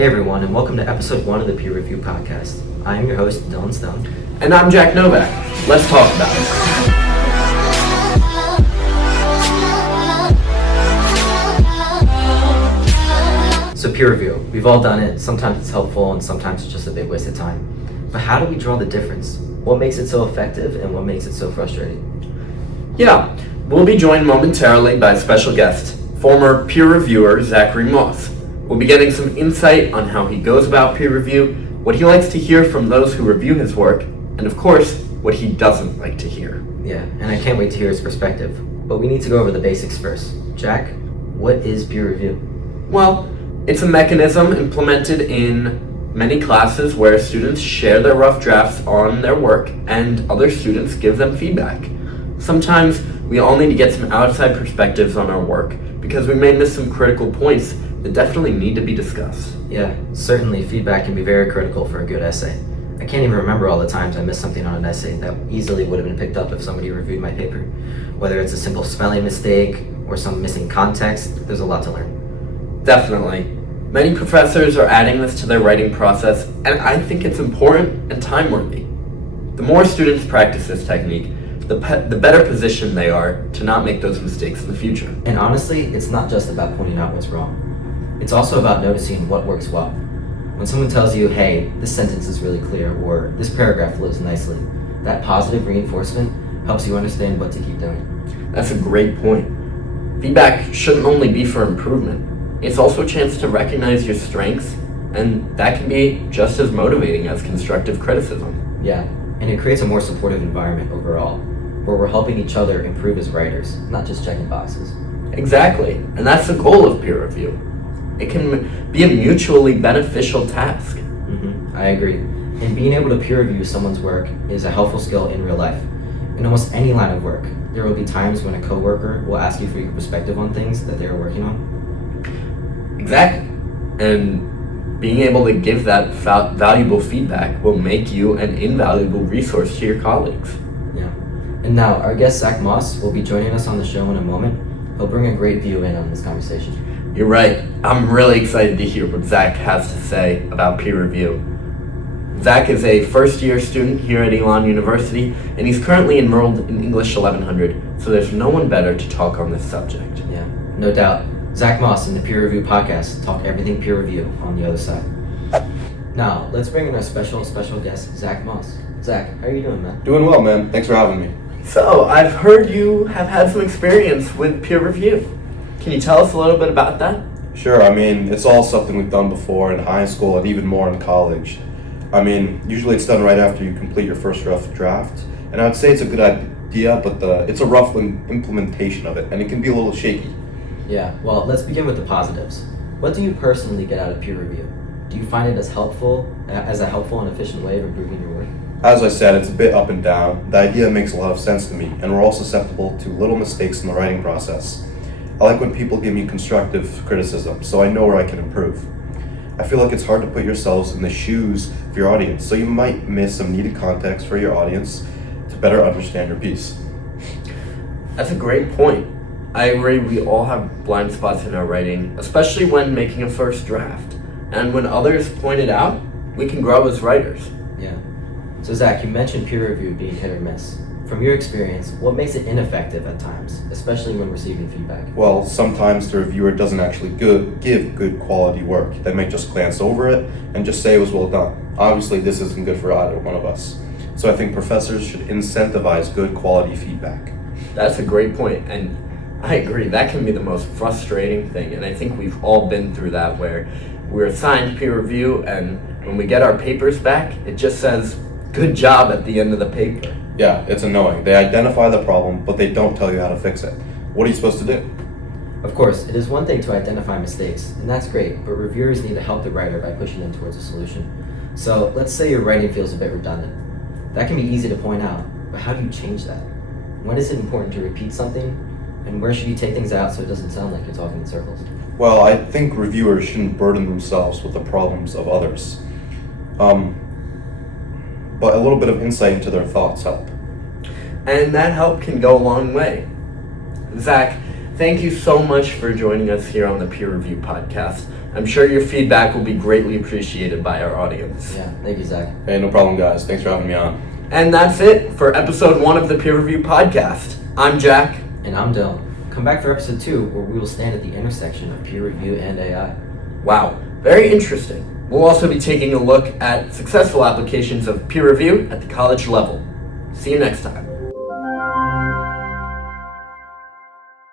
Hey everyone, and welcome to episode 1 of the Peer Review Podcast. I am your host, Dylan Stone. And I'm Jack Novak. Let's talk about it. So peer review, we've all done it. Sometimes it's helpful and sometimes it's just a big waste of time. But how do we draw the difference? What makes it so effective and what makes it so frustrating? Yeah, we'll be joined momentarily by a special guest, former peer reviewer Zachary Moss. We'll be getting some insight on how he goes about peer review, what he likes to hear from those who review his work, and of course, what he doesn't like to hear. Yeah, and I can't wait to hear his perspective. But we need to go over the basics first. Jack, what is peer review? Well, it's a mechanism implemented in many classes where students share their rough drafts on their work and other students give them feedback. Sometimes we all need to get some outside perspectives on our work because we may miss some critical points that definitely need to be discussed. Yeah, certainly feedback can be very critical for a good essay. I can't even remember all the times I missed something on an essay that easily would have been picked up if somebody reviewed my paper. Whether it's a simple spelling mistake or some missing context, there's a lot to learn. Definitely. Many professors are adding this to their writing process, and I think it's important and time-worthy. The more students practice this technique, the better positioned they are to not make those mistakes in the future. And honestly, it's not just about pointing out what's wrong. It's also about noticing what works well. When someone tells you, hey, this sentence is really clear, or this paragraph flows nicely, that positive reinforcement helps you understand what to keep doing. That's a great point. Feedback shouldn't only be for improvement. It's also a chance to recognize your strengths, and that can be just as motivating as constructive criticism. Yeah, and it creates a more supportive environment overall, where we're helping each other improve as writers, not just checking boxes. Exactly, and that's the goal of peer review. It can be a mutually beneficial task. I agree. And being able to peer review someone's work is a helpful skill in real life. In almost any line of work, there will be times when a coworker will ask you for your perspective on things that they are working on. Exactly. And being able to give that valuable feedback will make you an invaluable resource to your colleagues. Yeah. And now, our guest Zach Moss will be joining us on the show in a moment. He'll bring a great view in on this conversation. You're right. I'm really excited to hear what Zach has to say about peer review. Zach is a first-year student here at Elon University, and he's currently enrolled in English 1100, so there's no one better to talk on this subject. Yeah, no doubt. Zach Moss in the Peer Review Podcast, talk everything peer review on the other side. Now, let's bring in our special guest, Zach Moss. Zach, how are you doing, man? Doing well, man. Thanks for having me. So, I've heard you have had some experience with peer review. Can you tell us a little bit about that? Sure. It's all something we've done before in high school and even more in college. Usually it's done right after you complete your first rough draft. And I would say it's a good idea, but it's a rough implementation of it, and it can be a little shaky. Yeah, well, let's begin with the positives. What do you personally get out of peer review? Do you find it as a helpful and efficient way of improving your work? As I said, it's a bit up and down. The idea makes a lot of sense to me, and we're all susceptible to little mistakes in the writing process. I like when people give me constructive criticism, so I know where I can improve. I feel like it's hard to put yourselves in the shoes of your audience, so you might miss some needed context for your audience to better understand your piece. That's a great point. I agree, we all have blind spots in our writing, especially when making a first draft. And when others point it out, we can grow as writers. Yeah. So Zach, you mentioned peer review being hit or miss. From your experience, what makes it ineffective at times, especially when receiving feedback? Well, sometimes the reviewer doesn't actually give good quality work. They might just glance over it and just say it was well done. Obviously, this isn't good for either one of us. So I think professors should incentivize good quality feedback. That's a great point, and I agree. That can be the most frustrating thing, and I think we've all been through that where we're assigned peer review, and when we get our papers back, it just says, good job at the end of the paper. Yeah, it's annoying. They identify the problem, but they don't tell you how to fix it. What are you supposed to do? Of course, it is one thing to identify mistakes, and that's great, but reviewers need to help the writer by pushing them towards a solution. So let's say your writing feels a bit redundant. That can be easy to point out, but how do you change that? When is it important to repeat something, and where should you take things out so it doesn't sound like you're talking in circles? Well, I think reviewers shouldn't burden themselves with the problems of others. But a little bit of insight into their thoughts help. And that help can go a long way. Zach, thank you so much for joining us here on the Peer Review Podcast. I'm sure your feedback will be greatly appreciated by our audience. Yeah, thank you, Zach. Hey, no problem, guys. Thanks for having me on. And that's it for episode 1 of the Peer Review Podcast. I'm Jack. And I'm Dylan. Come back for episode 2, where we will stand at the intersection of peer review and AI. Wow, very interesting. We'll also be taking a look at successful applications of peer review at the college level. See you next time.